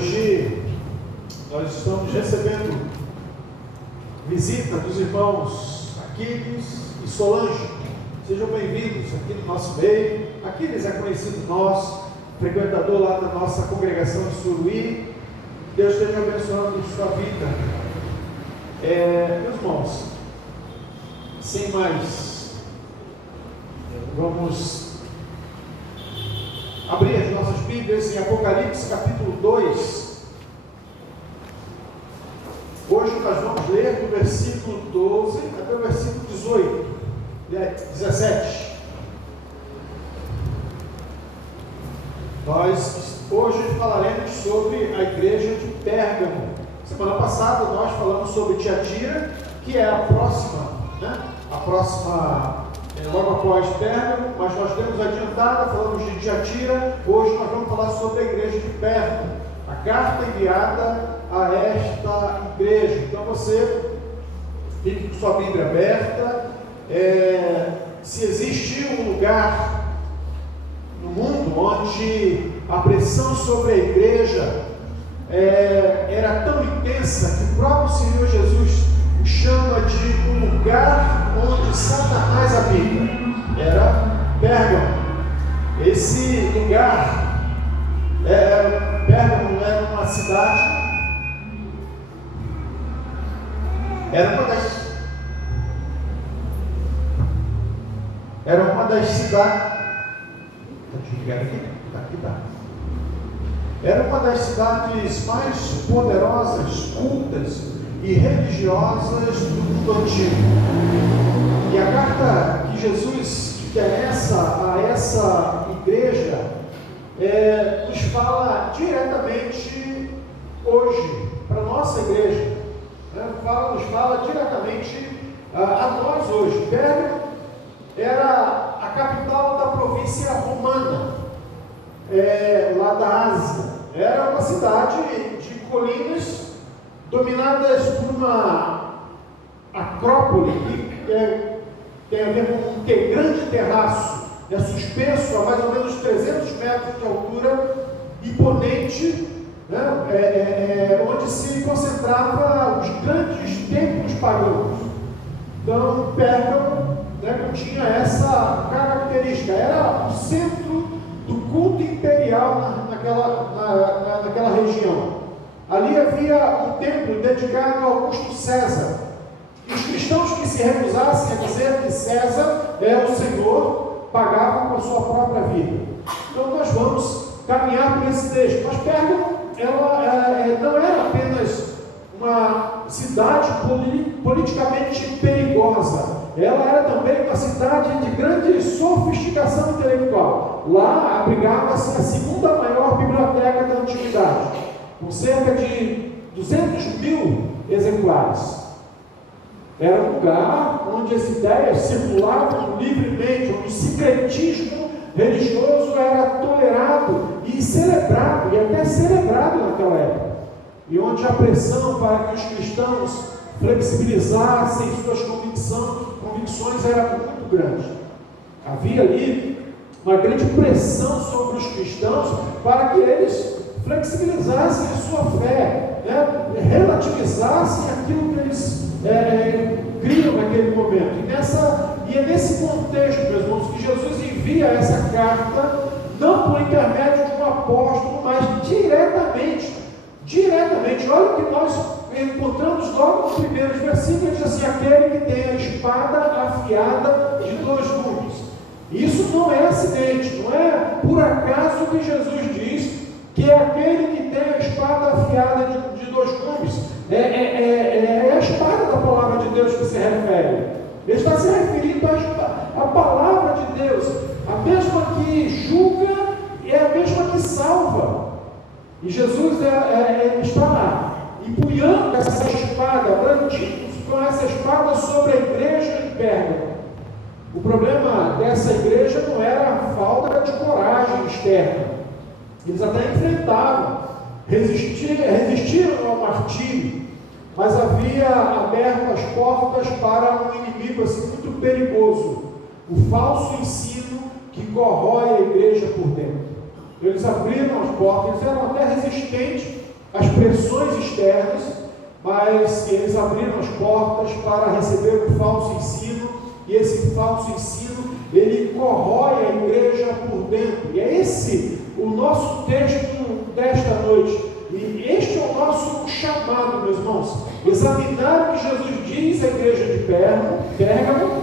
Hoje nós estamos recebendo visita dos irmãos Aquiles e Solange. Sejam bem-vindos aqui no nosso meio. Aquiles é conhecido nosso, frequentador lá da nossa congregação de Suruí. Deus esteja abençoando sua vida. Meus irmãos, sem mais, vamos abrir as nossas Bíblias em Apocalipse capítulo 2. Hoje nós vamos ler do versículo 12 até o versículo 17. Nós hoje falaremos sobre a igreja de Pérgamo. Semana passada nós falamos sobre Tiatira, que é a próxima, logo após Pérgamo, mas nós temos adiantada, falamos de Tiatira. Hoje nós vamos falar sobre a igreja de Pérgamo, a carta enviada a esta igreja. Então você fique com sua Bíblia aberta. Se existe um lugar no mundo onde a pressão sobre a igreja era tão intensa que o próprio Senhor Jesus o chama de um lugar onde Satanás habita, era Pérgamo. Esse lugar, Pérgamo era uma cidade, era uma das cidades, era uma das cidades mais poderosas, cultas e religiosas do mundo antigo. E a carta que Jesus interessa a essa igreja nos fala diretamente hoje, para a nossa igreja, nos fala diretamente a nós hoje. Pérgamo era a capital da província romana, lá da Ásia. Era uma cidade de colinas dominadas por uma acrópole que tem a ver com um grande terraço, suspenso a mais ou menos 300 metros de altura, imponente, onde se concentrava os grandes templos pagãos. Então, Pérgamo continha essa característica, era o centro do culto imperial naquela região. Ali havia um templo dedicado ao Augusto César. E os cristãos que se recusassem a dizer que César é o Senhor, pagavam com a sua própria vida. Então nós vamos caminhar por esse texto. Mas Pérgamo, ela não era apenas uma cidade politicamente perigosa. Ela era também uma cidade de grande sofisticação intelectual. Lá abrigava-se a segunda maior biblioteca da antiguidade, com cerca de 200.000 exemplares. Era um lugar onde as ideias circulavam livremente, onde o sincretismo religioso era tolerado e celebrado, e até celebrado naquela época. E onde a pressão para que os cristãos flexibilizassem suas convicções era muito grande. Havia ali uma grande pressão sobre os cristãos para que eles flexibilizassem a sua fé, relativizassem aquilo que eles criam naquele momento. E é nesse contexto, meus irmãos, que Jesus envia essa carta, não por intermédio de um apóstolo, mas diretamente. Olha o que nós encontramos logo nos primeiros versículos, diz assim: aquele que tem a espada afiada de 2 gumes. Isso não é acidente, não é por acaso que Jesus diz que é aquele que tem a espada afiada de 2 gumes. É a espada da palavra de Deus que se refere. Ele está se referindo à palavra de Deus, a mesma que julga é a mesma que salva. E Jesus está empunhando essa espada, brandindo com essa espada sobre a igreja de Pérgamo. O problema dessa igreja não era a falta de coragem externa. Eles até enfrentavam, resistiram ao martírio, mas havia aberto as portas para um inimigo muito perigoso, o falso ensino que corrói a igreja por dentro. Eles abriram as portas, eles eram até resistentes as pressões externas, mas eles abriram as portas para receber um falso ensino, e esse falso ensino, ele corrói a igreja por dentro. E é esse o nosso texto desta noite. E este é o nosso chamado, meus irmãos. Examinar o que Jesus diz à igreja de Pérgamo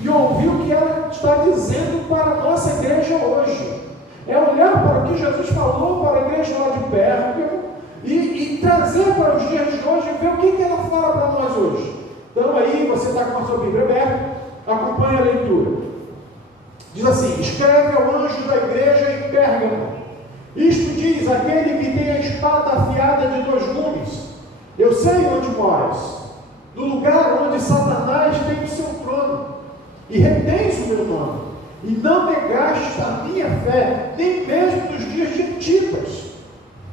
e ouvir o que ela está dizendo para a nossa igreja hoje. É olhar para o que Jesus falou para a igreja lá de Pérgamo e trazer para os dias de hoje e ver o que ela fala para nós hoje. Então aí, você está com a sua Bíblia aberta, acompanhe a leitura. Diz assim: escreve ao anjo da igreja em Pérgamo. Isto diz aquele que tem a espada afiada de 2 gumes. Eu sei onde moras, no lugar onde Satanás tem o seu trono, e retens o meu nome, e não negaste a minha fé, nem mesmo nos dias de Antipas,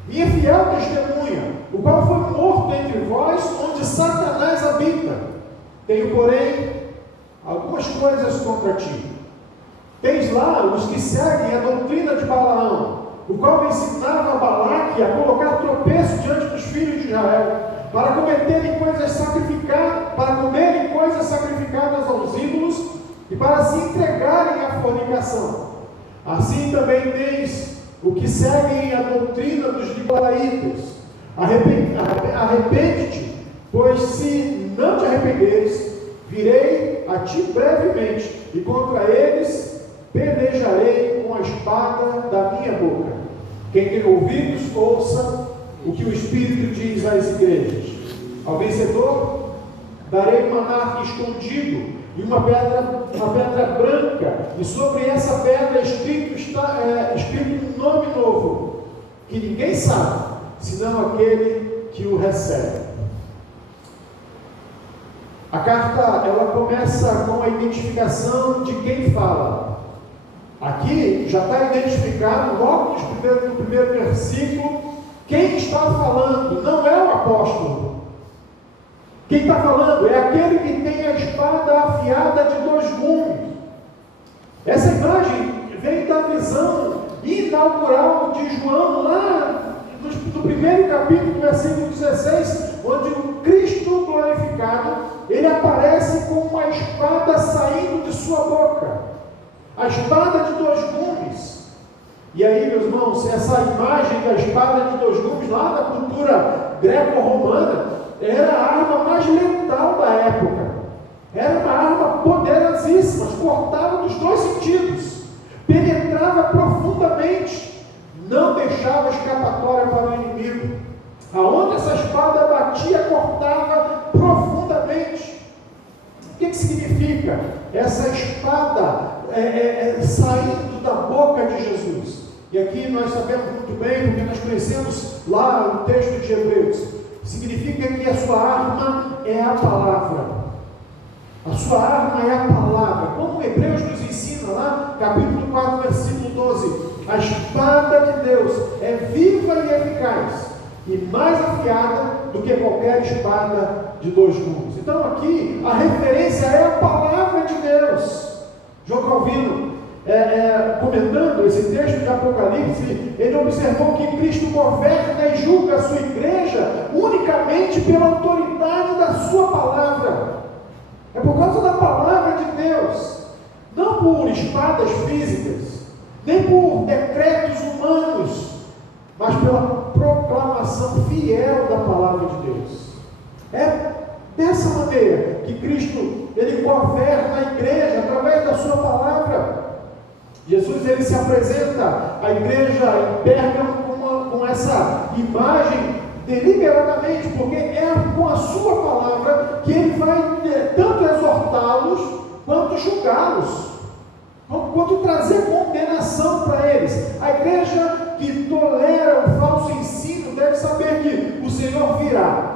minha fiel testemunha, o qual foi morto entre vós, onde Satanás habita. Tenho, porém, algumas coisas contra ti. Tens lá os que seguem a doutrina de Balaão, o qual ensinava a Balaque a colocar tropeço diante dos filhos de Israel, para comerem coisas sacrificadas aos ídolos, e para se entregarem à fornicação. Assim também tens o que seguem a doutrina dos nicolaítas. Arrepende-te, pois se não te arrependeres, virei a ti brevemente, e contra eles pelejarei com a espada da minha boca. Quem tem ouvidos, ouça o que o Espírito diz às igrejas. Ao vencedor darei um maná escondido e uma pedra branca, e sobre essa pedra escrito um nome novo, que ninguém sabe, senão aquele que o recebe. A carta, ela começa com a identificação de quem fala. Aqui já está identificado logo no primeiro versículo quem está falando. Não é o apóstolo. Quem está falando é aquele que tem a espada afiada de 2 gumes. Essa imagem vem da visão inaugural de João, lá no primeiro capítulo, versículo 16, onde o Cristo glorificado, ele aparece com uma espada saindo de sua boca. A espada de 2 gumes. E aí, meus irmãos, essa imagem da espada de 2 gumes, lá na cultura greco-romana, era a arma mais letal da época. Era uma arma poderosíssima, cortava dos 2 sentidos, penetrava profundamente, não deixava escapatória para o inimigo. Aonde essa espada batia, cortava profundamente. O que significa essa espada saindo da boca de Jesus? E aqui nós sabemos muito bem, porque nós conhecemos lá o texto de Hebreus. Significa que a sua arma é a palavra. A sua arma é a palavra. Como Hebreus nos ensina lá, capítulo 4, versículo 12: a espada de Deus é viva e eficaz, e mais afiada do que qualquer espada de 2 gumes. Então aqui a referência é a palavra de Deus. João Calvino, comentando esse texto de Apocalipse, ele observou que Cristo governa e julga a sua igreja unicamente pela autoridade da sua palavra. É por causa da palavra de Deus, não por espadas físicas, nem por decretos humanos, mas pela proclamação fiel da palavra de Deus. É dessa maneira que Cristo, ele governa a igreja através da sua palavra. Jesus, ele se apresenta à igreja em Pérgamo com essa imagem deliberadamente, porque é com a sua palavra que ele vai tanto exortá-los quanto julgá-los, quanto trazer condenação para eles. A igreja que tolera o falso ensino deve saber que o Senhor virá.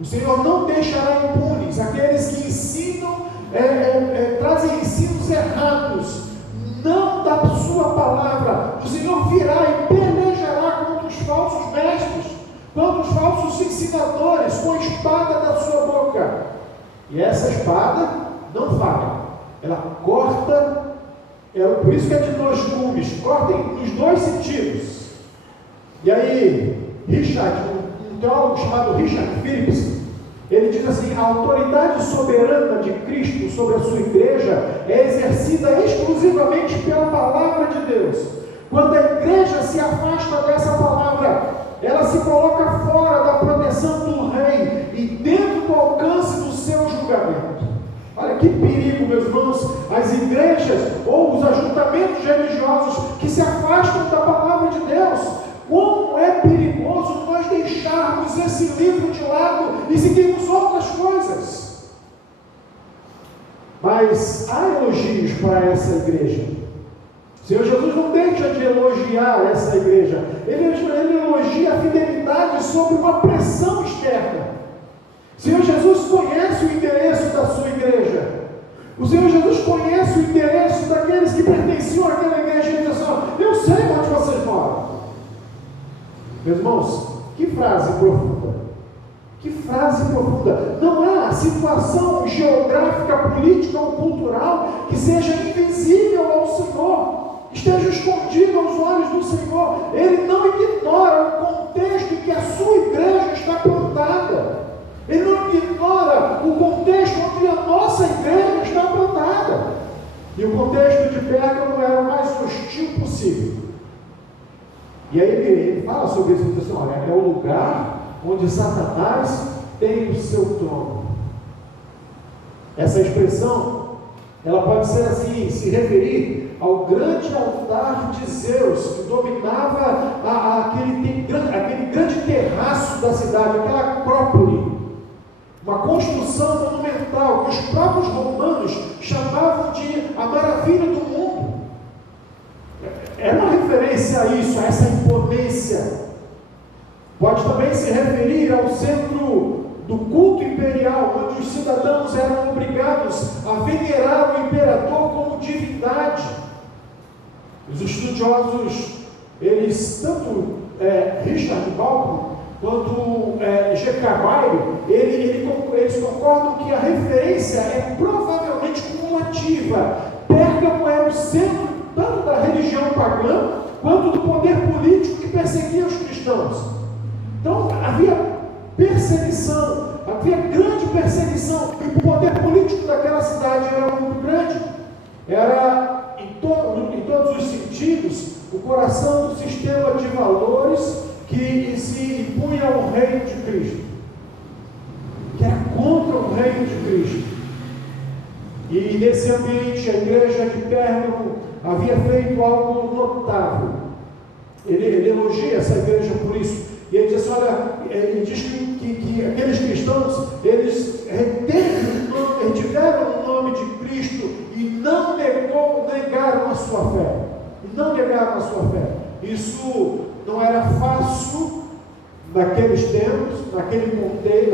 O Senhor não deixará impunes aqueles que ensinam, trazem ensinos errados, não da sua palavra. O Senhor virá e pelejará contra os falsos mestres, contra os falsos ensinadores, com a espada da sua boca. E essa espada não falha, ela corta, por isso que é de 2 gumes, corta nos 2 sentidos. E aí, um teólogo chamado Richard Phillips, ele diz assim: a autoridade soberana de Cristo sobre a sua igreja é exercida exclusivamente pela palavra de Deus. Quando a igreja se afasta dessa palavra, ela se coloca fora da proteção do rei e dentro do alcance do seu julgamento. Olha que perigo, meus irmãos, as igrejas ou os ajuntamentos religiosos que se afastam da palavra de Deus. Como é perigoso nós deixarmos esse livro de lado e seguirmos outras coisas. Mas há elogios para essa igreja. O Senhor Jesus não deixa de elogiar essa igreja. Ele elogia a fidelidade sob uma pressão externa. O Senhor Jesus conhece o endereço da sua igreja. O Senhor Jesus conhece o endereço daqueles que pertenciam àquela igreja. Ele diz assim: eu sei onde vocês moram. Meus irmãos, que frase profunda. Que frase profunda. Não há situação geográfica, política ou cultural que seja invisível ao Senhor, esteja escondido aos olhos do Senhor. Ele não ignora o contexto em que a sua igreja está plantada. Ele não ignora o contexto onde a nossa igreja está plantada. E o contexto de Pérgamo era o mais hostil possível. E aí ele fala sobre isso, ele diz assim: olha, é o lugar onde Satanás tem o seu trono. Essa expressão, ela pode ser assim, se referir ao grande altar de Zeus, que dominava aquele grande terraço da cidade, aquela acrópole. Uma construção monumental que os próprios romanos chamavam de a maravilha do mundo. É uma referência a isso, a essa imponência. Pode também se referir ao centro do culto imperial, onde os cidadãos eram obrigados a venerar o imperador como divindade. Os estudiosos, eles, tanto Richard Dawkins quanto G.K. Byron, eles concordam que a referência é provavelmente cumulativa. Pérgamo era o centro tanto da religião pagã, quanto do poder político que perseguia os cristãos. Então havia perseguição, havia grande perseguição, e o poder político daquela cidade era muito grande. Era, em todos os sentidos, o coração do sistema de valores que se impunha ao reino de Cristo, que era contra o reino de Cristo. E nesse ambiente, a igreja de Pérgamo havia feito algo notável. Ele elogia essa igreja por isso. E ele diz: olha, ele diz que aqueles cristãos, eles tiveram o nome de Cristo e não negaram a sua fé. E não negaram a sua fé. Isso não era fácil naqueles tempos, naquele contexto.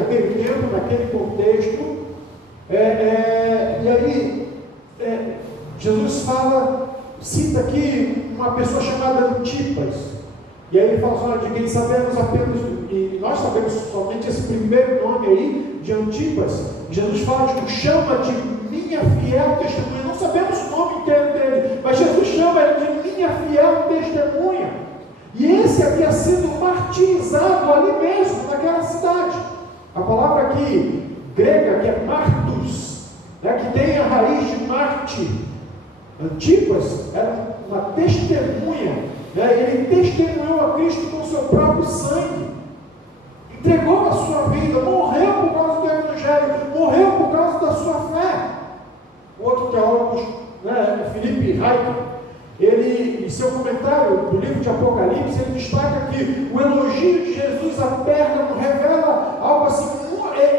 E aí, Jesus cita aqui uma pessoa chamada Antipas. E aí ele fala assim: olha, de quem sabemos apenas, e nós sabemos somente esse primeiro nome aí, de Antipas. Jesus chama de minha fiel testemunha. Não sabemos o nome inteiro dele, mas Jesus chama ele de minha fiel testemunha. E esse havia sido martirizado ali mesmo, naquela cidade. A palavra aqui, grega, que é martus, que tem a raiz de Marte. Antipas era uma testemunha. Ele testemunhou a Cristo com o seu próprio sangue. Entregou a sua vida, morreu por causa do Evangelho, morreu por causa da sua fé. Outro teólogo, Felipe Hayek, ele, em seu comentário do livro de Apocalipse, ele destaca que o elogio de Jesus a Pérgamo revela algo assim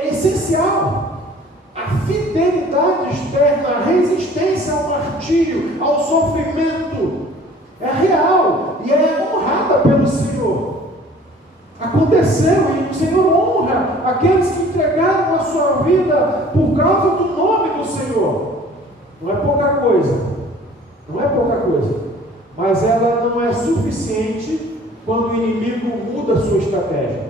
essencial: a fidelidade externa, a resistência ao martírio, ao sofrimento, é real e é honrada pelo Senhor. Aconteceu, e o Senhor honra aqueles que entregaram a sua vida por causa do nome do Senhor. Não é pouca coisa, mas ela não é suficiente quando o inimigo muda a sua estratégia.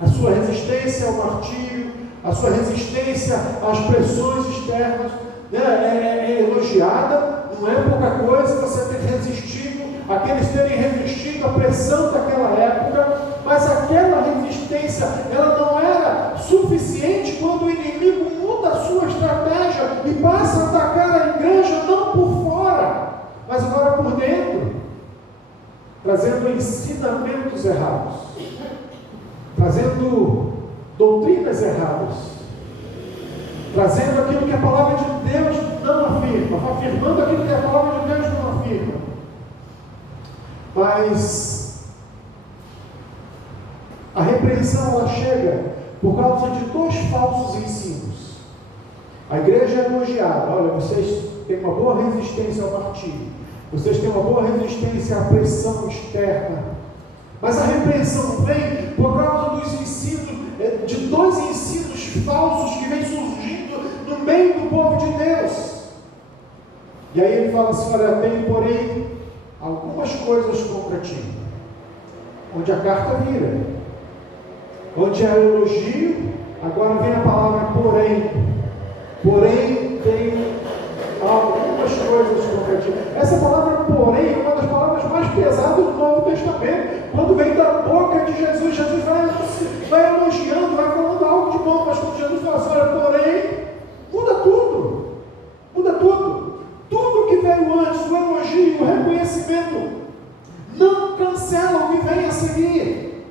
A sua resistência ao martírio, a sua resistência às pressões externas é elogiada. Não é pouca coisa você ter resistido aqueles terem resistido à pressão daquela época, mas aquela resistência, ela não era suficiente quando o inimigo muda a sua estratégia e passa a atacar a igreja não por fora, mas agora por dentro, trazendo ensinamentos errados, trazendo doutrinas erradas, trazendo aquilo que a palavra de Deus não afirma, afirmando aquilo que a palavra de Deus não afirma. Mas a repreensão, ela chega por causa de dois falsos ensinos. A igreja é elogiada: olha, vocês têm uma boa resistência ao martírio, vocês têm uma boa resistência à pressão externa. Mas a repreensão vem por causa dos ensinos, de dois ensinos falsos que vêm surgindo no meio do povo de Deus. E aí ele fala assim: olha, tenho, porém, algumas coisas contra ti. Onde a carta vira, onde é elogio, agora vem a palavra porém. Porém, tenho algumas coisas contra ti. Essa palavra porém é uma das palavras mais pesadas do Novo Testamento. Quando vem da boca de Jesus, Jesus vai elogiando, vai falando algo de bom, mas quando Jesus fala assim: olha, porém, muda tudo. Muda tudo. Tudo que veio antes, o elogio, o reconhecimento, não cancela o que vem a seguir.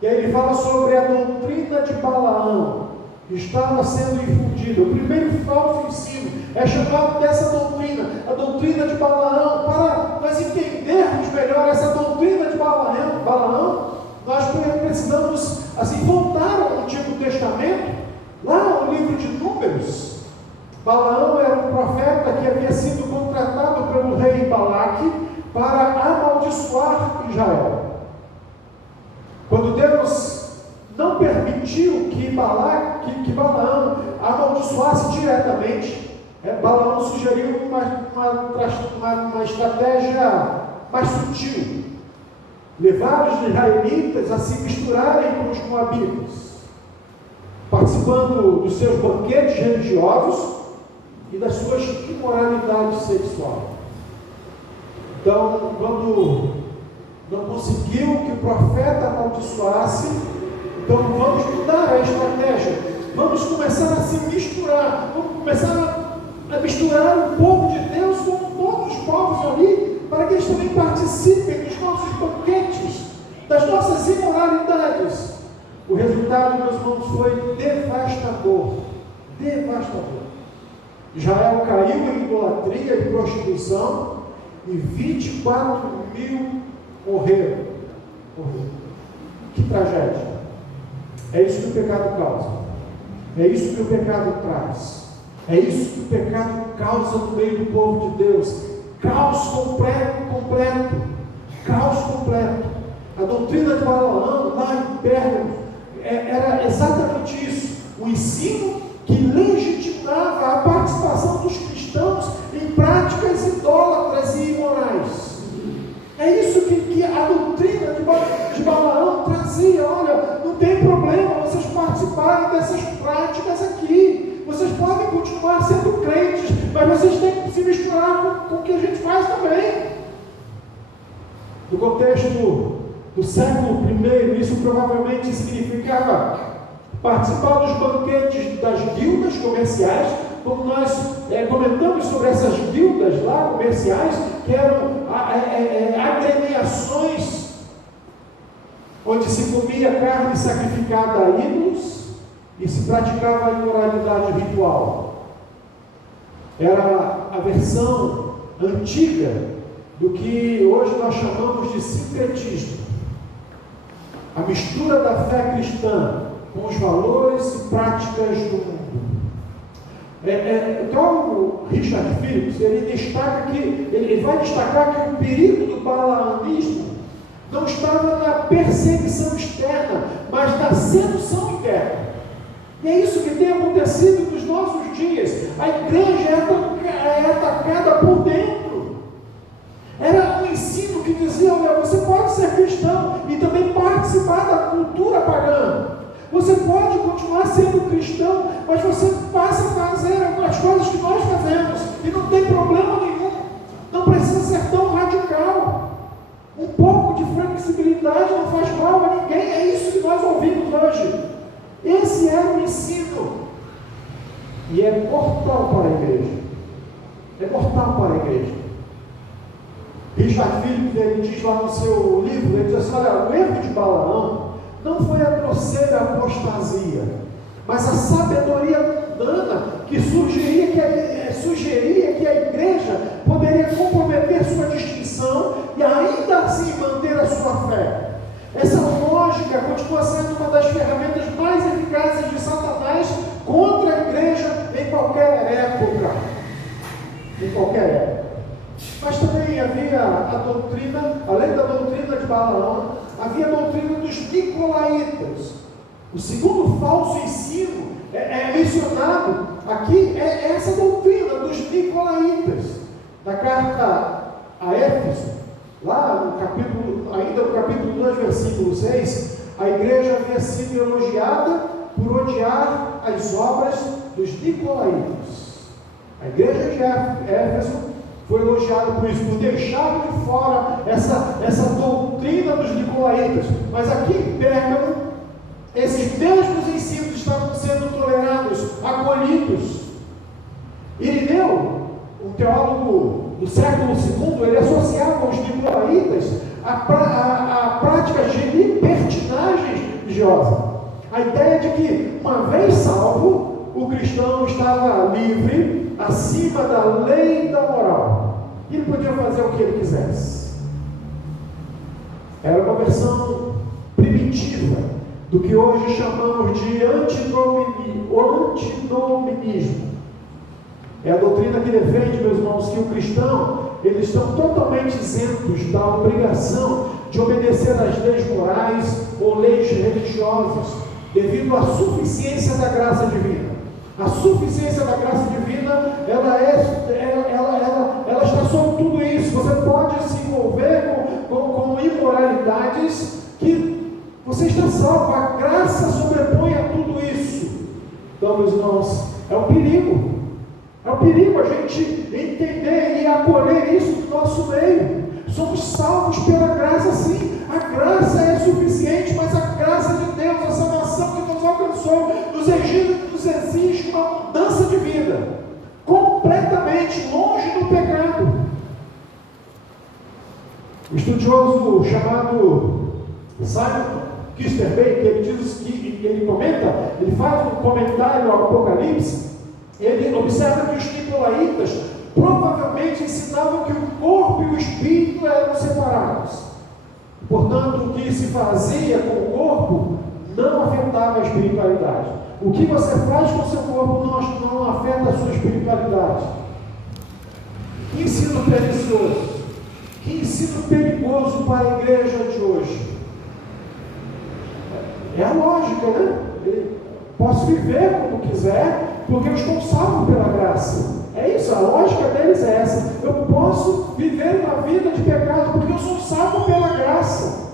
E aí ele fala sobre a doutrina de Balaão, que estava sendo infundida. O primeiro falso ensino é chamado dessa doutrina, a doutrina de Balaão. Para nós entendermos melhor essa doutrina de Balaão, nós precisamos assim voltar ao Antigo Testamento, lá no livro de Números. Balaão era um profeta que havia sido contratado pelo rei Balaque para amaldiçoar Israel. Quando Deus não permitiu que Balaão amaldiçoasse diretamente, Balaão sugeriu uma estratégia mais sutil: levar os israelitas a se misturarem com os moabitas, participando dos seus banquetes religiosos e das suas imoralidades sexuais. Então, quando não conseguiu que o profeta amaldiçoasse, então vamos mudar a estratégia, vamos começar a se misturar, vamos começar a misturar o povo de Deus com todos os povos ali, para que eles também participem dos nossos banquetes, das nossas imoralidades. O resultado, meus irmãos, foi devastador. Devastador. Israel caiu em idolatria e prostituição e 24.000 morreram. Que tragédia. É isso que o pecado causa. É isso que o pecado traz. É isso que o pecado causa no meio do povo de Deus. Caos completo. Caos completo. A doutrina de Balaão, lá em Pérgamo, era exatamente isso. O ensino que legitimava a participação dos cristãos em práticas idólatras e imorais. É isso que a doutrina de Balaão trazia. Olha, não tem problema vocês participarem dessas práticas aqui. Vocês podem continuar sendo crentes, mas vocês têm que se misturar com o que a gente faz também. No contexto do século I, isso provavelmente significava participar dos banquetes das guildas comerciais, como nós comentamos sobre essas guildas lá comerciais, que eram agremiações onde se comia carne sacrificada a ídolos e se praticava a imoralidade ritual. Era a versão antiga do que hoje nós chamamos de sincretismo. A mistura da fé cristã com os valores e práticas do mundo. Então, o Richard Phillips, ele vai destacar que o perigo do balaamismo não estava na perseguição externa, mas na sedução interna. E é isso que tem acontecido nos nossos dias. A igreja é atacada por dentro. Era um ensino que dizia: olha, você pode ser cristão e também participar da cultura pagã. Você pode continuar sendo cristão, mas você passa a fazer as coisas que nós fazemos, e não tem problema nenhum. Não precisa ser tão radical. ensino. E é mortal para a igreja. É mortal para a igreja. Richard Phillips, ele diz lá no seu livro, ele diz assim, olha, o erro de Balaão não foi a grosseira apostasia, mas a sabedoria mundana que sugeria que a igreja poderia comprometer sua distinção e ainda assim manter a sua fé. Essa lógica continua sendo uma das ferramentas mais eficazes de Satanás contra a igreja em qualquer época. Em qualquer época. Mas também havia a doutrina, além da doutrina de Balaão, havia a doutrina dos nicolaítas. O segundo falso ensino mencionado aqui é essa doutrina dos nicolaítas. Na carta a Éfeso, lá no capítulo 2, versículo 6, a igreja havia sido elogiada por odiar as obras dos nicolaítas. A igreja de Éfeso foi elogiada por isso, por deixar de fora essa doutrina dos nicolaítas. Mas aqui em Pérgamo, esses mesmos ensinos estavam sendo tolerados, acolhidos. Irineu, um teólogo do século II, ele associava os nicolaítas a práticas de libertinagem religiosa. A ideia de que, uma vez salvo, o cristão estava livre, acima da lei e da moral. Ele podia fazer o que ele quisesse. Era uma versão primitiva do que hoje chamamos de antinominismo. É a doutrina que defende, meus irmãos, que o cristão, eles estão totalmente isentos da obrigação de obedecer às leis morais ou leis religiosas, devido à suficiência da graça divina. A suficiência da graça divina, ela está sobre tudo isso. Você pode se envolver com imoralidades que você está salvo. A graça sobrepõe a tudo isso. Então, meus irmãos, é um perigo. É um perigo a gente entender e acolher isso no nosso meio. Somos salvos pela graça, sim. A graça é suficiente, mas a graça de Deus, a salvação que nos alcançou, nos exige uma mudança de vida, completamente longe do pecado. O estudioso chamado Simon Kisterbeck, ele faz um comentário ao Apocalipse. Ele observa que os nicolaítas provavelmente ensinavam que o corpo e o espírito eram separados. Portanto, o que se fazia com o corpo não afetava a espiritualidade. O que você faz com o seu corpo não afeta a sua espiritualidade. Que ensino pernicioso, que ensino perigoso para a igreja de hoje. É a lógica, né? Posso viver como quiser, porque eu estou salvo pela graça. É isso, a lógica deles é essa. Eu posso viver uma vida de pecado, porque eu sou salvo pela graça.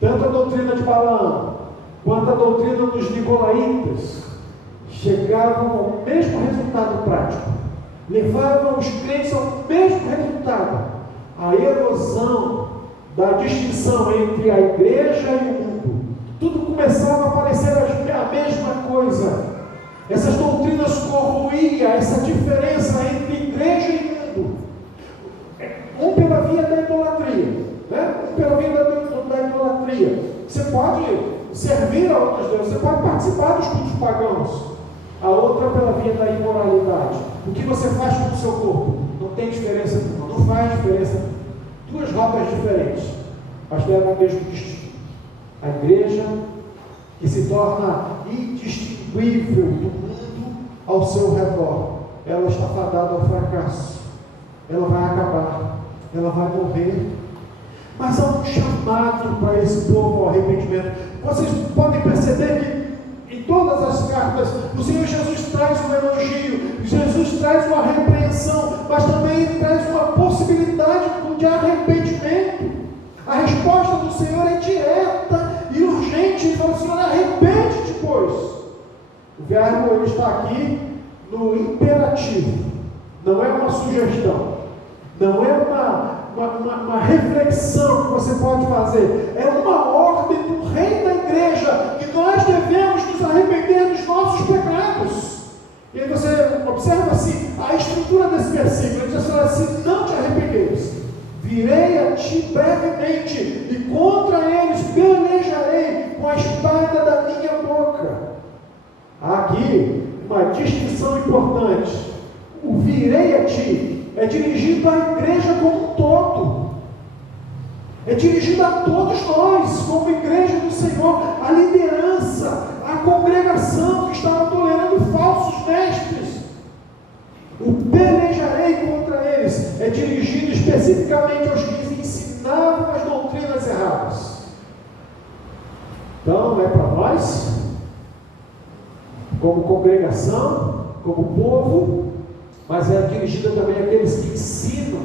Tanto a doutrina de Balaão, quanto a doutrina dos nicolaítas, chegavam ao mesmo resultado prático. Levavam os crentes ao mesmo resultado. A erosão da distinção entre a igreja e o mundo. Tudo começava a parecer a mesma coisa. Essas doutrinas corroíam essa diferença entre igreja e mundo. Um pela via da idolatria, né? Um pela via da idolatria. Você pode servir a outros deuses, você pode participar dos cultos pagãos. A outra pela via da imoralidade. O que você faz com o seu corpo? Não tem diferença nenhuma, não faz diferença. Duas rotas diferentes, mas levam o mesmo destino. A igreja que se torna indistinguível do mundo ao seu redor, ela está fadada ao fracasso. Ela vai acabar, ela vai morrer. Mas há um chamado para esse povo ao arrependimento. Vocês podem perceber que em todas as cartas o Senhor Jesus traz um elogio, Jesus traz uma repreensão, mas também ele traz uma possibilidade de arrependimento. A resposta do Senhor é direta e urgente. Ele fala: Senhor, arrepende-te, pois. O verbo ele está aqui no imperativo, não é uma sugestão, não é uma reflexão que você pode fazer, é uma ordem do rei da igreja, que nós devemos nos arrepender dos nossos E aí você observa assim, a estrutura desse versículo, ele diz assim, não te arrependeis, virei a ti brevemente, e contra eles pelejarei com a espada da minha boca. Há aqui uma distinção importante. O virei a ti é dirigido à igreja como um todo. É dirigido a todos nós, como igreja do Senhor, a liderança, a congregação que estava tolerando falsos mestres. O pelejarei contra eles é dirigido especificamente aos que ensinavam as doutrinas erradas. Então, é para nós, como congregação, como povo, mas é dirigida também àqueles que ensinam,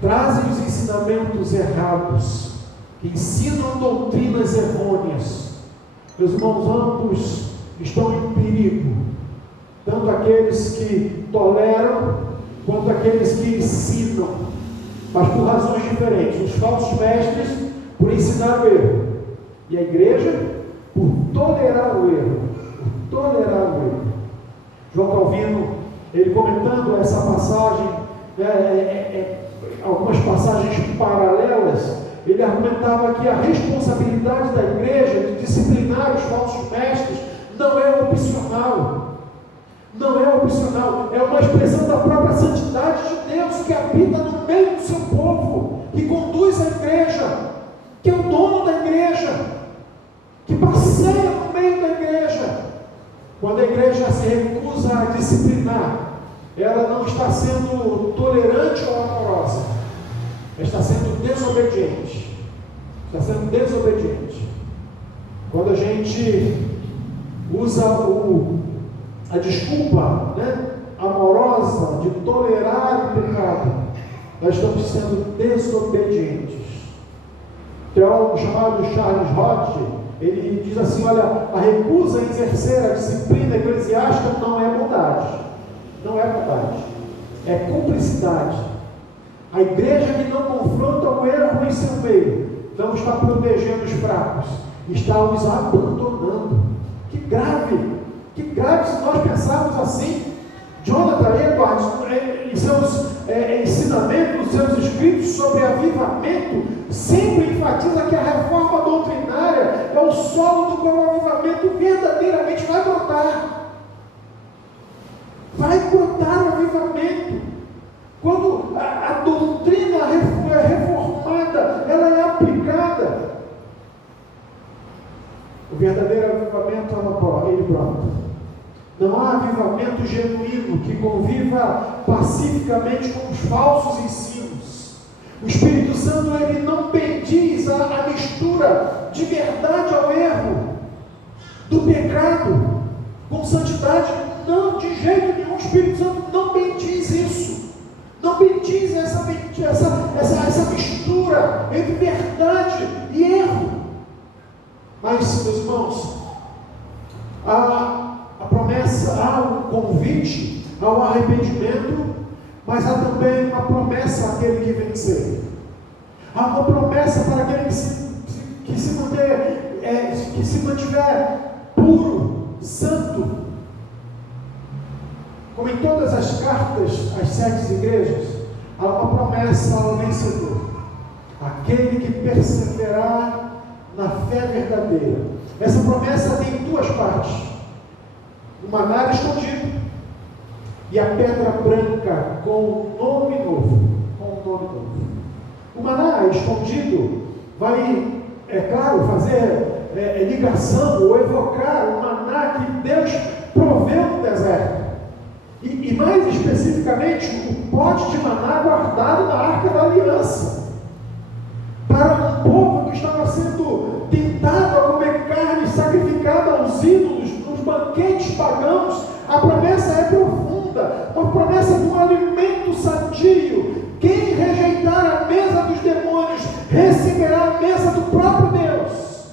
trazem os ensinamentos errados, que ensinam doutrinas errôneas. Meus irmãos, ambos estão em perigo, tanto aqueles que toleram, quanto aqueles que ensinam, mas por razões diferentes. Os falsos mestres, por ensinar o erro, e a igreja, por tolerar o erro. Por tolerar o erro. João Calvino, ele comentando essa passagem, algumas passagens paralelas, ele argumentava que a responsabilidade da igreja de disciplinar os falsos mestres não é opcional. Não é opcional, é uma expressão da própria santidade de Deus que habita no meio do seu povo, que conduz a igreja, que é o dono da igreja, que passeia no meio da igreja. Quando a igreja se recusa a disciplinar, ela não está sendo tolerante ou amorosa, ela está sendo desobediente. Está sendo desobediente. Quando a gente usa a desculpa, amorosa de tolerar o pecado, nós estamos sendo desobedientes. O teólogo chamado Charles Hodge, ele diz assim: olha, a recusa a exercer a disciplina eclesiástica não é bondade. Não é bondade, é cumplicidade. A igreja que não confronta o erro em seu meio não está protegendo os fracos, está os abandonando. Que grave se nós pensarmos assim. Jonathan Edwards, em seus ensinamentos, seus escritos sobre avivamento, sempre enfatiza que a reforma doutrinária é o solo do qual o avivamento verdadeiramente vai brotar. Vai brotar o avivamento. Quando a doutrina é reformada, ela é aplicada, o verdadeiro avivamento ele brota. Não há avivamento genuíno que conviva pacificamente com os falsos ensinos. O Espírito Santo, ele não bendiz a mistura de verdade ao erro, do pecado com santidade. Não, de jeito nenhum. O Espírito Santo não bendiz isso. Não bendiz essa mistura entre verdade e erro. Mas, meus irmãos, a promessa, há um convite ao arrependimento, mas há também uma promessa àquele que vencer. Há uma promessa para aquele que se mantiver puro, santo. Como em todas as cartas às 7 igrejas, há uma promessa ao vencedor, aquele que perseverar na fé verdadeira. Essa promessa tem duas partes: o maná escondido e a pedra branca com um nome novo. O maná escondido vai, é claro, fazer ligação ou evocar o maná que Deus proveu no deserto. E mais especificamente, o pote de maná guardado na Arca da Aliança, para um povo que estava sendo tentado a comer carne sacrificada aos ídolos nos banquetes pagãos. A promessa é profunda, uma promessa de um alimento sadio. Quem rejeitar a mesa dos demônios receberá a mesa do próprio Deus.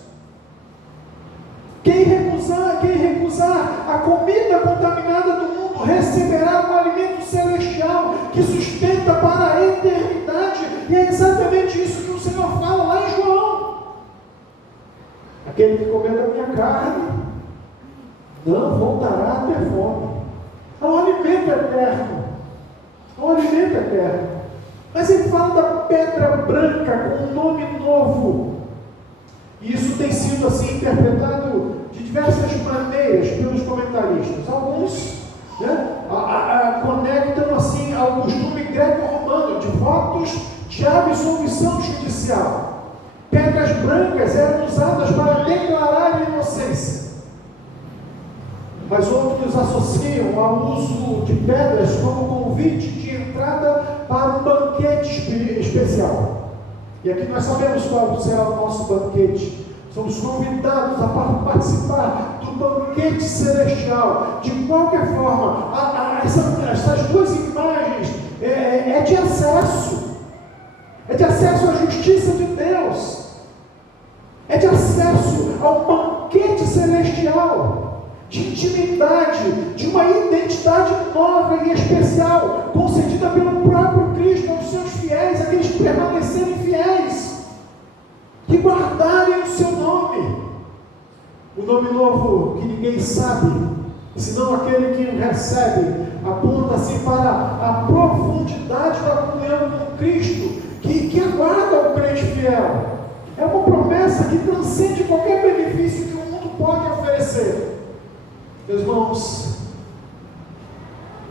Quem recusar a comida contaminada do mundo receberá um alimento celestial que sustenta para a eternidade. E é exatamente isso que o Senhor fala lá em João: aquele que comer da minha carne não voltará a ter fome. É um alimento eterno. É um alimento eterno. Mas ele fala da pedra branca com um nome novo. E isso tem sido assim interpretado de diversas maneiras pelos comentaristas. Alguns conectam assim ao costume greco-romano de votos de absolvição judicial. Pedras brancas eram usadas para declarar inocência. Mas outros associam ao uso de pedras como convite de entrada para um banquete especial. E aqui nós sabemos qual será o nosso banquete. Somos convidados a participar do banquete celestial. De qualquer forma, essas duas imagens é de acesso. É de acesso à justiça de Deus. É de acesso ao banquete celestial. De intimidade, de uma identidade nova e especial, concedida pelo próprio Cristo aos seus fiéis, aqueles que permanecerem fiéis, que guardarem o seu nome. O nome novo que ninguém sabe, senão aquele que o recebe, aponta-se para a profundidade da comunhão com Cristo, que aguarda o crente fiel. É uma promessa que transcende qualquer benefício que o mundo pode oferecer. Meus irmãos,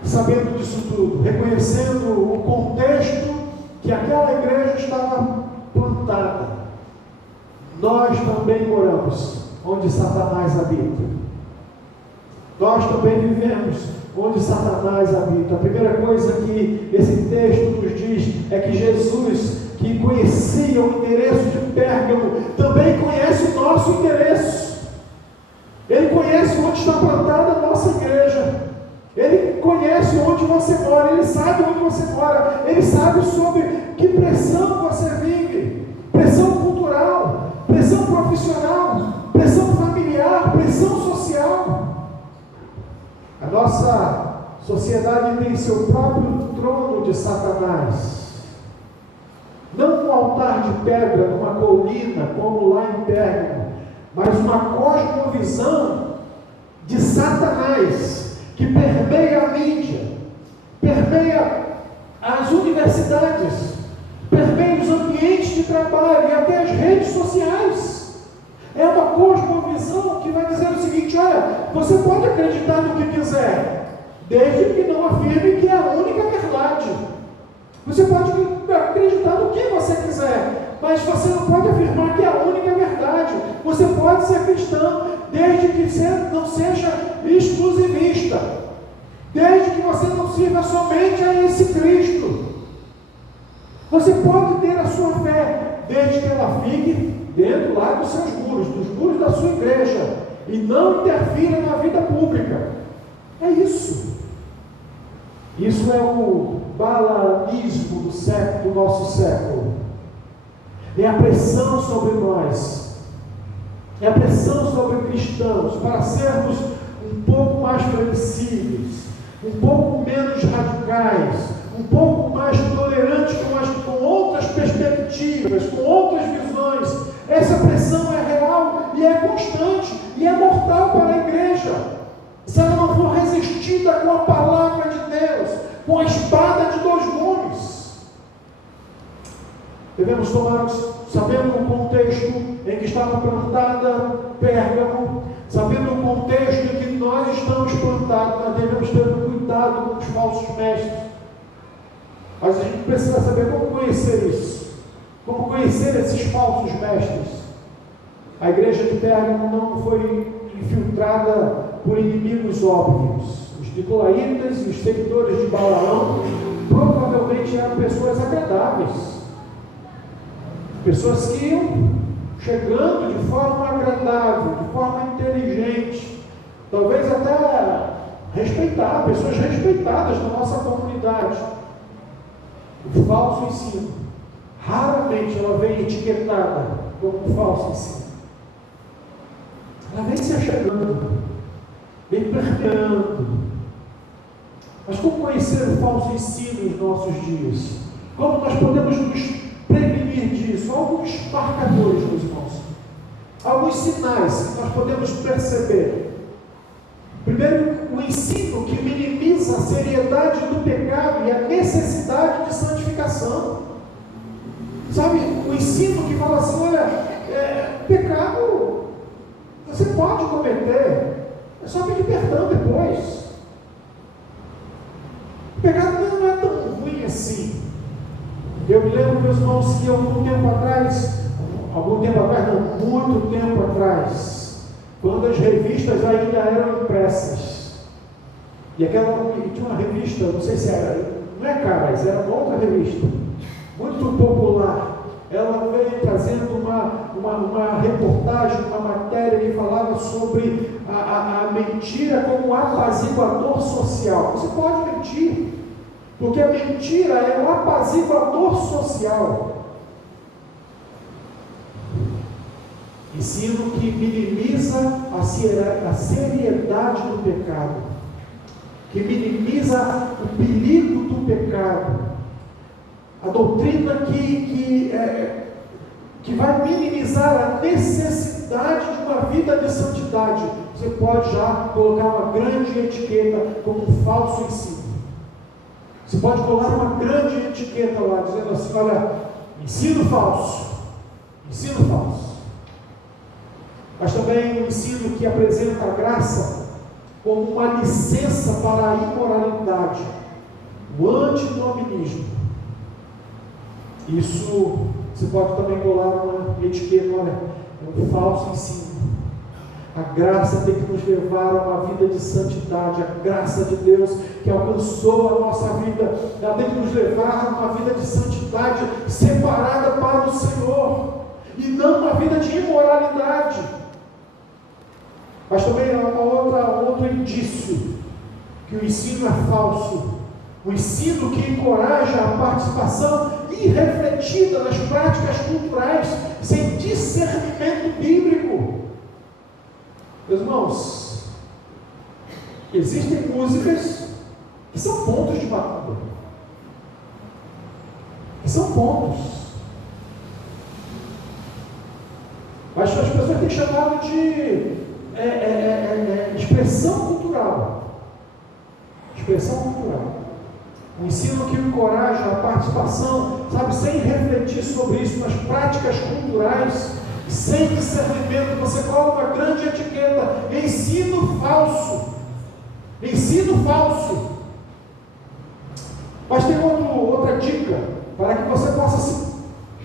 sabendo disso tudo, reconhecendo o contexto que aquela igreja estava plantada, nós também moramos onde Satanás habita. Nós também vivemos onde Satanás habita. A primeira coisa que esse texto nos diz é que Jesus, que conhecia o endereço de Pérgamo, também conhece o nosso endereço. Ele conhece onde está plantada a nossa igreja. Ele conhece onde você mora. Ele sabe onde você mora. Ele sabe sobre que pressão você vive. Pressão cultural, pressão profissional, pressão familiar, pressão social. A nossa sociedade tem seu próprio trono de Satanás. Não um altar de pedra numa colina, como lá em Pérgamo, mas uma cosmovisão de Satanás, que permeia a mídia, permeia as universidades, permeia os ambientes de trabalho e até as redes sociais. É uma cosmovisão que vai dizer o seguinte: olha, você pode acreditar no que quiser, desde que não afirme que é a única verdade. Você pode acreditar no que você quiser, mas você não pode afirmar que é a única verdade. Você pode ser cristão, desde que você não seja exclusivista, desde que você não sirva somente a esse Cristo. Você pode ter a sua fé, desde que ela fique dentro lá dos seus muros, dos muros da sua igreja, e não interfira na vida pública. É isso. Isso é o balanismo do nosso século. É a pressão sobre nós, é a pressão sobre cristãos para sermos um pouco mais flexíveis, um pouco menos radicais, um pouco mais tolerantes com outras perspectivas, com outras visões. Essa pressão é real e é constante e é mortal para a igreja. Se ela não for resistida com a palavra de Deus, com a espada de dois gumes. Devemos tomar, sabendo o contexto em que estava plantada Pérgamo, sabendo o contexto em que nós estamos plantados, nós devemos ter cuidado com os falsos mestres. Mas a gente precisa saber como conhecer isso, como conhecer esses falsos mestres. A igreja de Pérgamo não foi infiltrada por inimigos óbvios. Os nicolaítas e os seguidores de Balaão provavelmente eram pessoas agradáveis, pessoas que iam chegando de forma agradável, de forma inteligente, talvez até respeitar, pessoas respeitadas na nossa comunidade. O falso ensino, raramente ela vem etiquetada como um falso ensino. Ela vem se achegando, vem permeando. Mas como conhecer o falso ensino nos nossos dias? Como nós podemos nos prevenir disso? Alguns marcadores, meus irmãos, alguns sinais que nós podemos perceber. Primeiro, o ensino que minimiza a seriedade do pecado e a necessidade de santificação. Sabe, o ensino que fala assim, olha, pecado você pode cometer, é só pedir perdão depois. O pecado não é tão ruim assim. Eu me lembro, meus irmãos, que muito tempo atrás, não, muito tempo atrás, quando as revistas ainda eram impressas, e tinha uma revista, não sei se era, não é Caras, era uma outra revista, muito popular. Ela veio trazendo uma reportagem, uma matéria que falava sobre a mentira como apaziguador social. Você pode mentir, porque a mentira é um apaziguador social. Ensino que minimiza a seriedade do pecado, que minimiza o perigo do pecado. A doutrina que vai minimizar a necessidade de uma vida de santidade. Você pode já colocar uma grande etiqueta como um falso ensino. Você pode colar uma grande etiqueta lá, dizendo assim, olha, ensino falso. Ensino falso. Mas também o ensino que apresenta a graça como uma licença para a imoralidade, o antinominismo. Isso você pode também colar uma etiqueta, olha, é um falso ensino. A graça tem que nos levar a uma vida de santidade. A graça de Deus que alcançou a nossa vida, ela tem que nos levar a uma vida de santidade separada para o Senhor, e não uma vida de imoralidade. Mas também há outro indício que o ensino é falso. O ensino que encoraja a participação irrefletida nas práticas culturais, sem discernimento bíblico. Meus irmãos, existem músicas que são pontos de macumba. Que são pontos. Mas as pessoas têm chamado de expressão cultural. Expressão cultural. Um ensino que encoraja a participação, sabe, sem refletir sobre isso nas práticas culturais, sem discernimento. Você coloca uma grande etiqueta: ensino falso. Ensino falso. Mas tem outra dica para que você possa se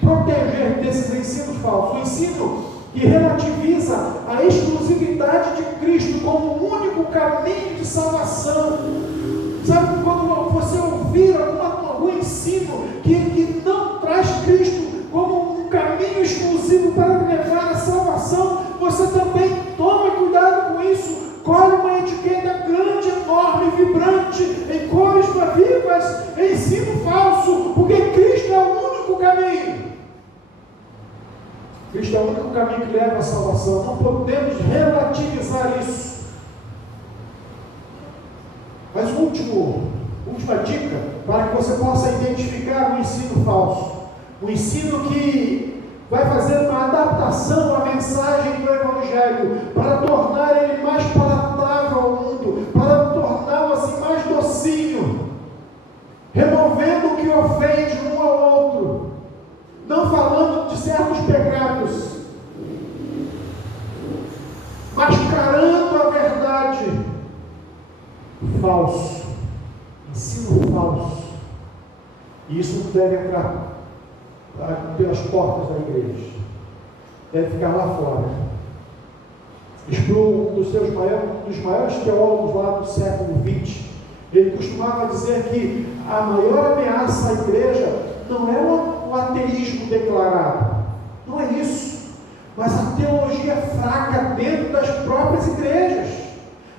proteger desses ensinos falsos. O ensino que relativiza a exclusividade de Cristo como o único caminho de salvação. Sabe, quando você ouvir algum ensino que não traz Cristo como um caminho exclusivo para levar à salvação, você também tome cuidado com isso. Colhe uma etiqueta grande, enorme, vibrante, em cores vivas, ensino falso, porque Cristo é o único caminho. Cristo é o único caminho que leva à salvação. Não podemos relativizar isso. Mas última dica, para que você possa identificar o ensino falso. O ensino que vai fazer uma adaptação à mensagem do Evangelho, para tornar ele mais palatável ao mundo, para torná-lo assim mais docinho, removendo o que ofende um ao outro, não falando de certos pecados, mascarando a verdade. Falso, ensino falso. E isso não deve entrar pelas portas da igreja, deve ficar lá fora. Sproul, um dos maiores teólogos lá do século XX, ele costumava dizer que a maior ameaça à igreja não é o ateísmo declarado, não é isso, mas a teologia fraca dentro das próprias igrejas.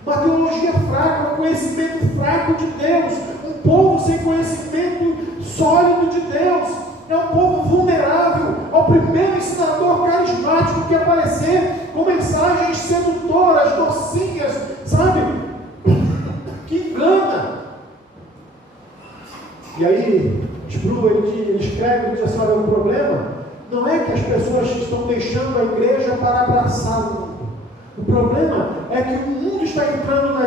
Uma teologia fraca, um conhecimento fraco de Deus, um povo sem conhecimento sólido de Deus, é um povo vulnerável ao primeiro ensinador carismático que aparecer, com mensagens sedutoras, docinhas, sabe, que engana. E aí, Sproul, ele escreve e diz assim: olha, o problema não é que as pessoas estão deixando a igreja para abraçar o mundo. O problema é que o mundo está entrando na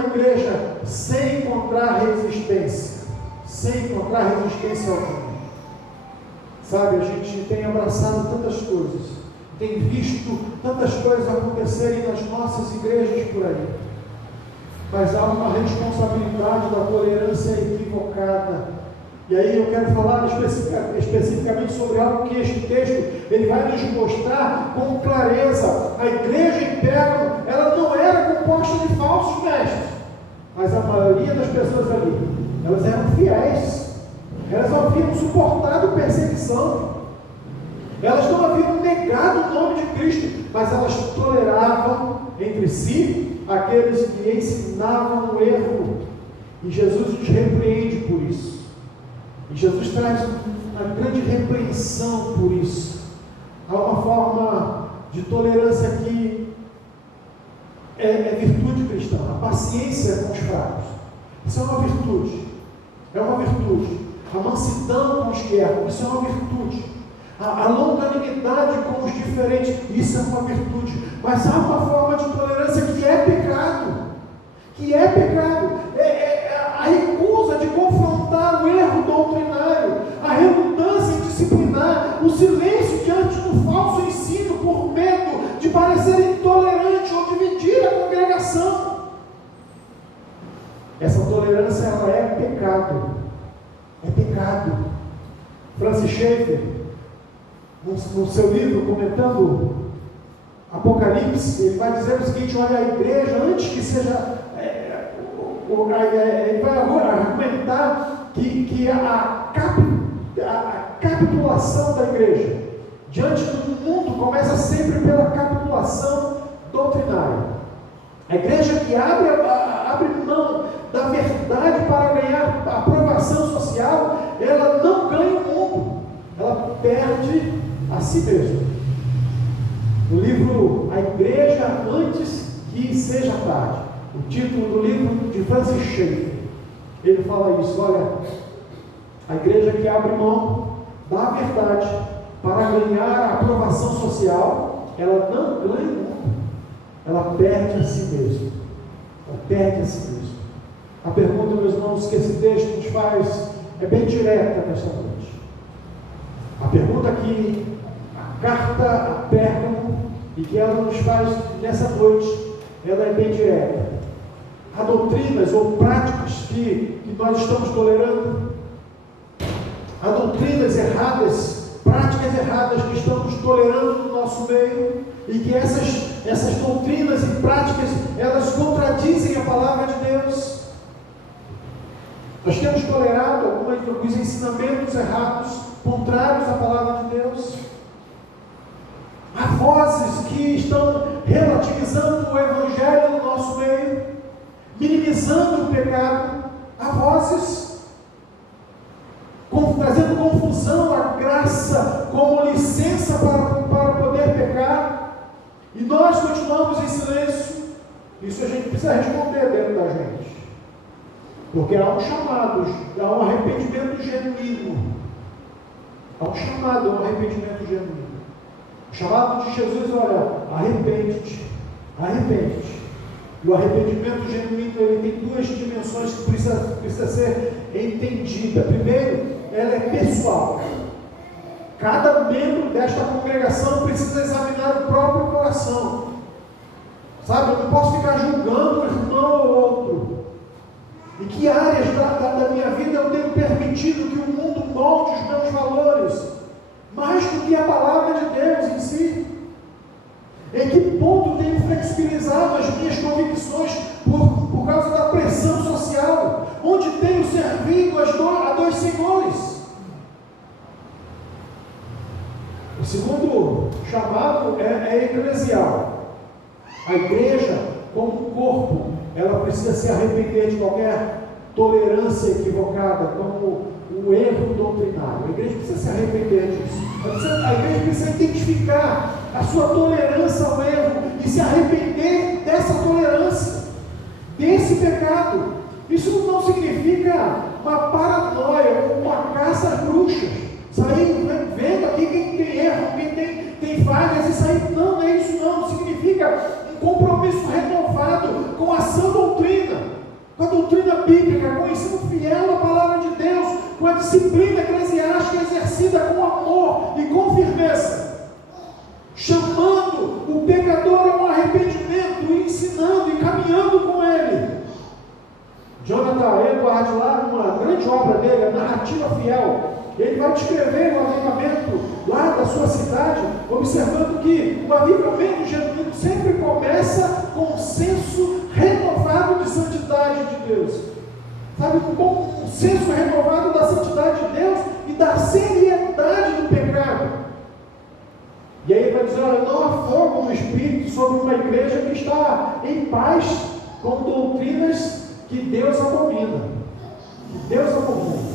sem encontrar resistência alguma. Sabe, a gente tem abraçado tantas coisas, tem visto tantas coisas acontecerem nas nossas igrejas por aí, mas há uma responsabilidade da tolerância equivocada. E aí eu quero falar especificamente sobre algo que este texto ele vai nos mostrar com clareza. A igreja em Pérgamo, ela não era composta de falsos mestres, mas a maioria das pessoas ali, elas eram fiéis. Elas não haviam suportado perseguição, elas não haviam negado o nome de Cristo, mas elas toleravam entre si aqueles que ensinavam o erro. E Jesus os repreende por isso. E Jesus traz uma grande repreensão por isso. Há uma forma de tolerância que é virtude cristã, a paciência com os fracos. Isso é uma virtude. É uma virtude. A mansidão com os que erram, isso é uma virtude. A longanimidade com os diferentes, isso é uma virtude. Mas há uma forma de tolerância que é pecado. Que é pecado. A recusa de confrontar o erro doutrinário, a relutância em disciplinar, o silêncio diante do falso ensino por medo de parecer intolerante ou dividir a congregação. Essa tolerância ela é pecado. É pecado. Francis Schaeffer, no seu livro, comentando Apocalipse, ele vai dizer o seguinte: olha, a igreja, antes que seja, ele vai argumentar que a capitulação da igreja diante do mundo começa sempre pela capitulação doutrinária. A igreja que abre mão da verdade para ganhar a aprovação social, ela não ganha o mundo, ela perde a si mesma. No livro A Igreja Antes que Seja Tarde, o título do livro de Francis Schaeffer, ele fala isso: olha, a igreja que abre mão da verdade para ganhar a aprovação social, ela não ganha o mundo, ela perde a si mesma. Ela perde a si mesma. A pergunta, meus irmãos, que esse texto nos faz é bem direta nesta noite. A pergunta que a carta a Pérgamo e que ela nos faz nessa noite, ela é bem direta. Há doutrinas ou práticas que nós estamos tolerando. Há doutrinas erradas, práticas erradas que estamos tolerando no nosso meio, e que essas doutrinas e práticas, elas contradizem a palavra de Deus. Nós temos tolerado alguns ensinamentos errados, contrários à palavra de Deus. Há vozes que estão relativizando o Evangelho no nosso meio, minimizando o pecado. Há vozes trazendo confusão à graça como licença para poder pecar. E nós continuamos em silêncio. Isso a gente precisa responder dentro da gente. Porque há um chamado, há um arrependimento genuíno. Há um chamado, há um arrependimento genuíno. O chamado de Jesus, olha, arrepende-te, arrepende-te. E o arrependimento genuíno, ele tem duas dimensões que precisa ser entendida. Primeiro, ela é pessoal. Cada membro desta congregação precisa examinar o próprio coração. Sabe, eu não posso ficar julgando um irmão ou outro. Em que áreas da minha vida eu tenho permitido que o mundo molde os meus valores, mais do que a palavra de Deus em si? Em que ponto tenho flexibilizado as minhas convicções por causa da pressão social? Onde tenho servido a dois senhores? O segundo chamado é eclesial. A igreja, como um corpo, ela precisa se arrepender de qualquer tolerância equivocada, como o erro doutrinário. A igreja precisa se arrepender disso. A igreja precisa identificar a sua tolerância ao erro e se arrepender dessa tolerância, desse pecado. Isso não significa uma paranoia ou uma caça às bruxas, sair vendo aqui quem tem erro, quem tem falhas e sair. Não é isso, não. Significa um compromisso renovado com a sã doutrina, com a doutrina bíblica, com o ensino fiel da palavra de Deus, disciplina eclesiástica exercida com amor e com firmeza, chamando o pecador a um arrependimento, e ensinando e caminhando com ele. Jonathan Edwards, lá numa grande obra dele, a Narrativa Fiel, ele vai descrever o avivamento lá da sua cidade, observando que o avivamento genuíno sempre começa com um senso renovado de santidade de Deus. Sabe, com um senso renovado da santidade de Deus e da seriedade do pecado. E aí ele vai dizer, olha, não há fogo no Espírito sobre uma igreja que está em paz com doutrinas que Deus abomina. Que Deus abomina.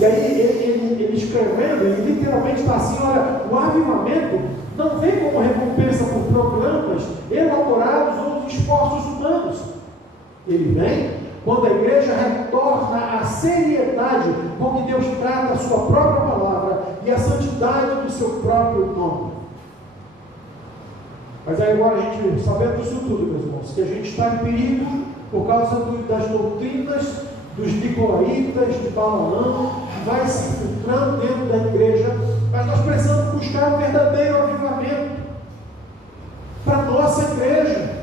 E aí ele escrevendo, ele literalmente está assim, olha, o avivamento não vem como recompensa por programas elaborados ou de esforços humanos. Ele vem quando a igreja retorna à seriedade com que Deus trata a sua própria palavra e a santidade do seu próprio nome. Mas aí agora a gente, sabendo disso tudo, meus irmãos, que a gente está em perigo por causa das doutrinas dos nicolaítas, de Balaão, que vai se infiltrando dentro da igreja, mas nós precisamos buscar um verdadeiro avivamento para a nossa igreja.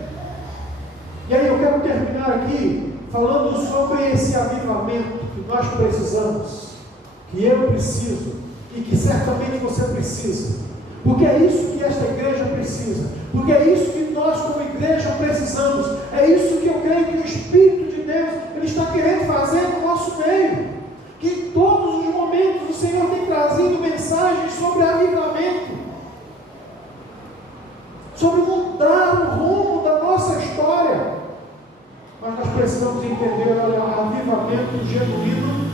E aí eu quero terminar aqui falando sobre esse avivamento que nós precisamos, que eu preciso e que certamente você precisa, porque é isso que esta igreja precisa, porque é isso que nós como igreja precisamos, é isso que eu creio que o Espírito de Deus Ele está querendo fazer no nosso meio, que em todos os momentos o Senhor tem trazido mensagens sobre avivamento, sobre mudar o rumo da nossa história. Mas nós precisamos entender, olha, avivamento genuíno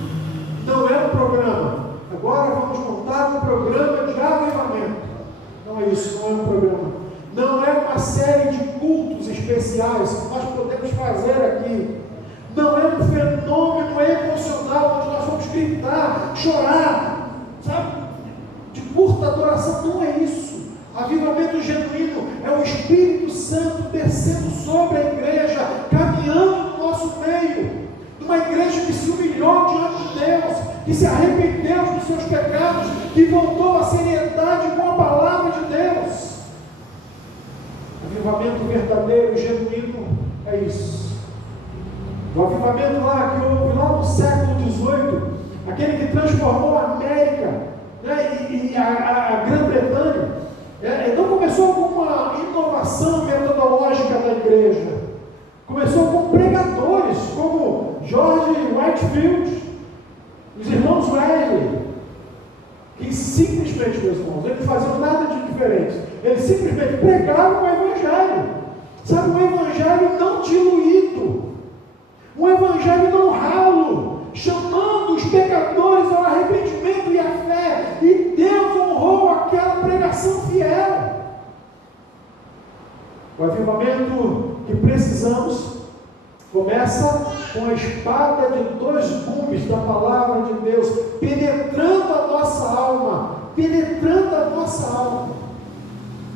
não é um programa. Agora vamos montar um programa de avivamento. Não é isso, não é um programa. Não é uma série de cultos especiais que nós podemos fazer aqui. Não é um fenômeno emocional onde nós vamos gritar, chorar, sabe? De curta duração. Não é isso. Avivamento genuíno é o Espírito Santo descendo sobre a igreja, caminhando no nosso meio. Uma igreja que se humilhou diante de Deus, que se arrependeu dos seus pecados, que voltou à seriedade com a palavra de Deus. Avivamento verdadeiro e genuíno é isso. O avivamento lá que houve lá no século XVIII, aquele que transformou a América, né, e a Grã-Bretanha, não começou com uma inovação metodológica da igreja. Começou com pregadores como George Whitefield, os irmãos Wesley, que simplesmente, meus irmãos, eles não faziam nada de diferente. Eles simplesmente pregavam o Evangelho. Sabe, um Evangelho não diluído, um Evangelho não ralo, chamando os pecadores ao arrependimento e à fé. E Deus honrou aquela pregação fiel. O avivamento que precisamos começa com a espada de dois gumes da palavra de Deus, penetrando a nossa alma, penetrando a nossa alma.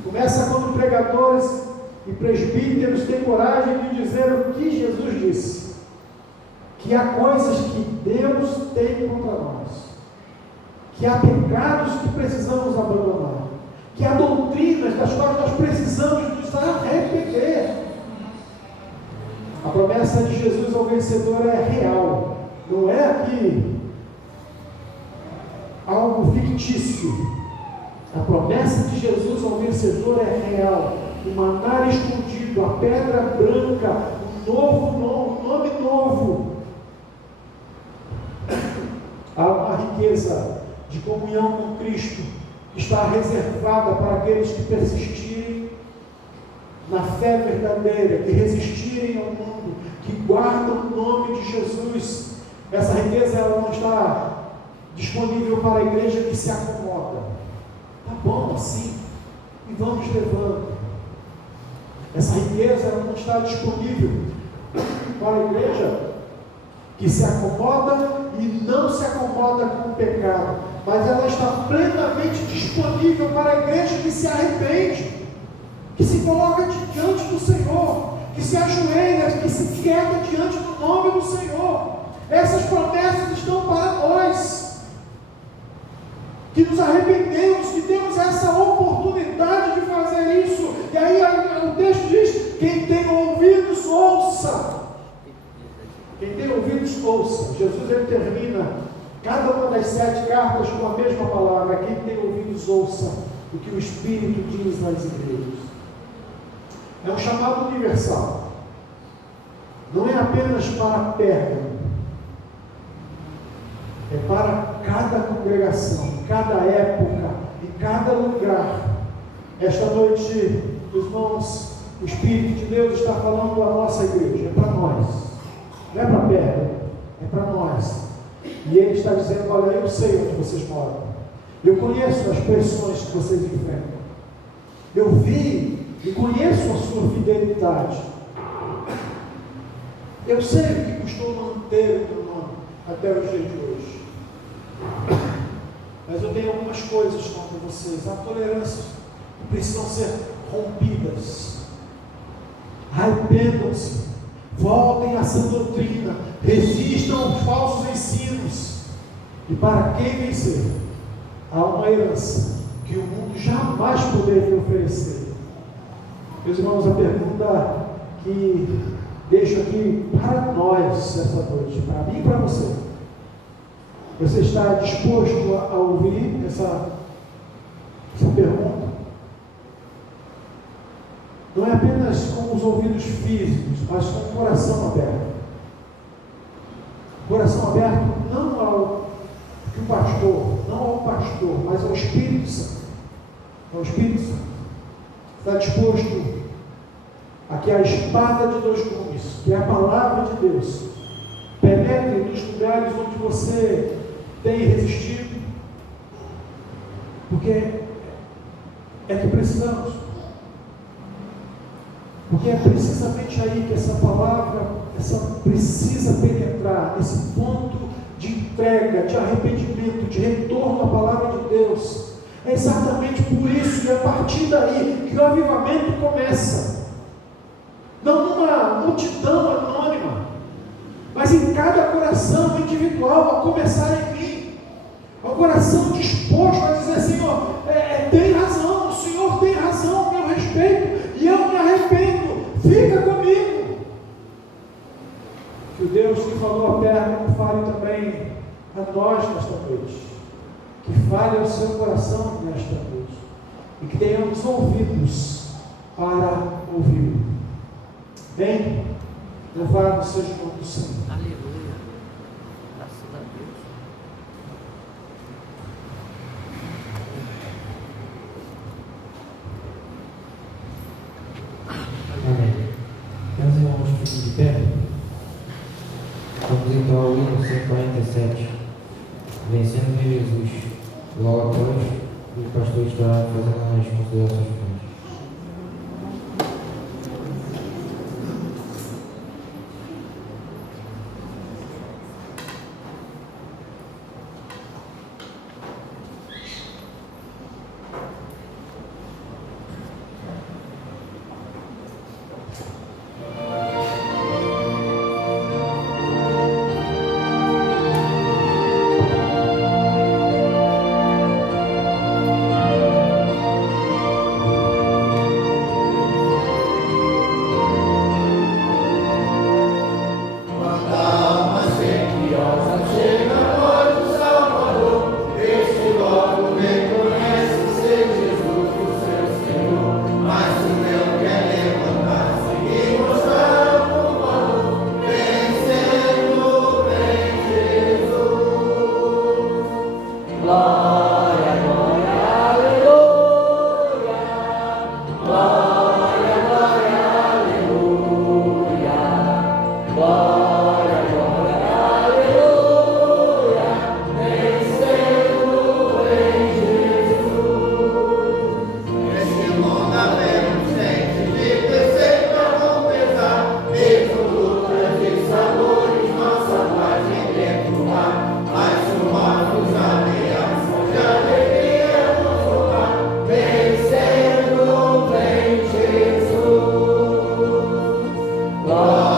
Começa quando pregadores e presbíteros têm coragem de dizer o que Jesus disse, que há coisas que Deus tem contra nós, que há pecados que precisamos abandonar, que há doutrinas das quais nós precisamos nos arrepender. A promessa de Jesus ao vencedor é real, não é aqui algo fictício. A promessa de Jesus ao vencedor é real. O maná escondido, a pedra branca, um nome novo. Há uma riqueza de comunhão com Cristo que está reservada para aqueles que persistirem na fé verdadeira, que resistirem ao mundo, que guardam o nome de Jesus. Essa riqueza ela não está disponível para a igreja que se acomoda. Tá bom assim, e vamos levando. Essa riqueza ela não está disponível para a igreja que se acomoda e não se acomoda com o pecado, mas ela está plenamente disponível para a igreja que se arrepende, que se coloca diante do Senhor, que se ajoelha, que se queda diante do nome do Senhor. Essas promessas estão para nós, que nos arrependemos, que temos essa oportunidade de fazer isso. E aí o texto diz: quem tem ouvidos, ouça. Quem tem ouvidos, ouça. Jesus, ele termina cada uma das 7 cartas com a mesma palavra: quem tem ouvidos, ouça o que o Espírito diz nas igrejas. É um chamado universal. Não é apenas para Pérgamo, é para cada congregação, cada época e cada lugar. Esta noite, irmãos, o Espírito de Deus está falando à nossa igreja, é para nós, não é para Pérgamo, é para nós. E Ele está dizendo: olha, eu sei onde vocês moram, eu conheço as pressões que vocês enfrentam, eu vi e conheço a sua fidelidade, eu sei o que custou manter o meu nome até o dia de hoje. Mas eu tenho algumas coisas contra vocês. Há tolerâncias que precisam ser rompidas. Arrependam-se, voltem à sã doutrina, resistam aos falsos ensinos. E para quem vencer, há uma herança que o mundo jamais poderia oferecer. Meus irmãos, a pergunta que deixo aqui para nós essa noite, para mim e para você: você está disposto a ouvir essa pergunta? Não é apenas com os ouvidos físicos, mas com o coração aberto. Coração aberto não ao pastor, mas ao Espírito Santo. Ao Espírito Santo. Está disposto a que a espada de 2 gumes, que é a palavra de Deus, penetre nos lugares onde você tem resistido? Porque é que precisamos. Porque é precisamente aí que essa palavra precisa penetrar, esse ponto de entrega, de arrependimento, de retorno à palavra de Deus. É exatamente por isso e a partir daí que o avivamento começa. Não numa multidão anônima, mas em cada coração individual, a começar em mim. O coração disposto a dizer: Senhor, tem razão, o Senhor tem razão, eu respeito e eu me arrependo, fica comigo. Que o Deus que falou a Pérgamo fale também a nós nesta noite, que fale ao seu coração nesta noite, e que tenhamos ouvidos para ouvir. Bem, louvado seja o nome do Senhor. Aleluia. Graças a Deus. Amém. Meus irmãos, fiquem de pé. Vamos então ao hino 147. Vencendo em Jesus. Logo após, o pastor estará fazendo as considerações finais. Glória.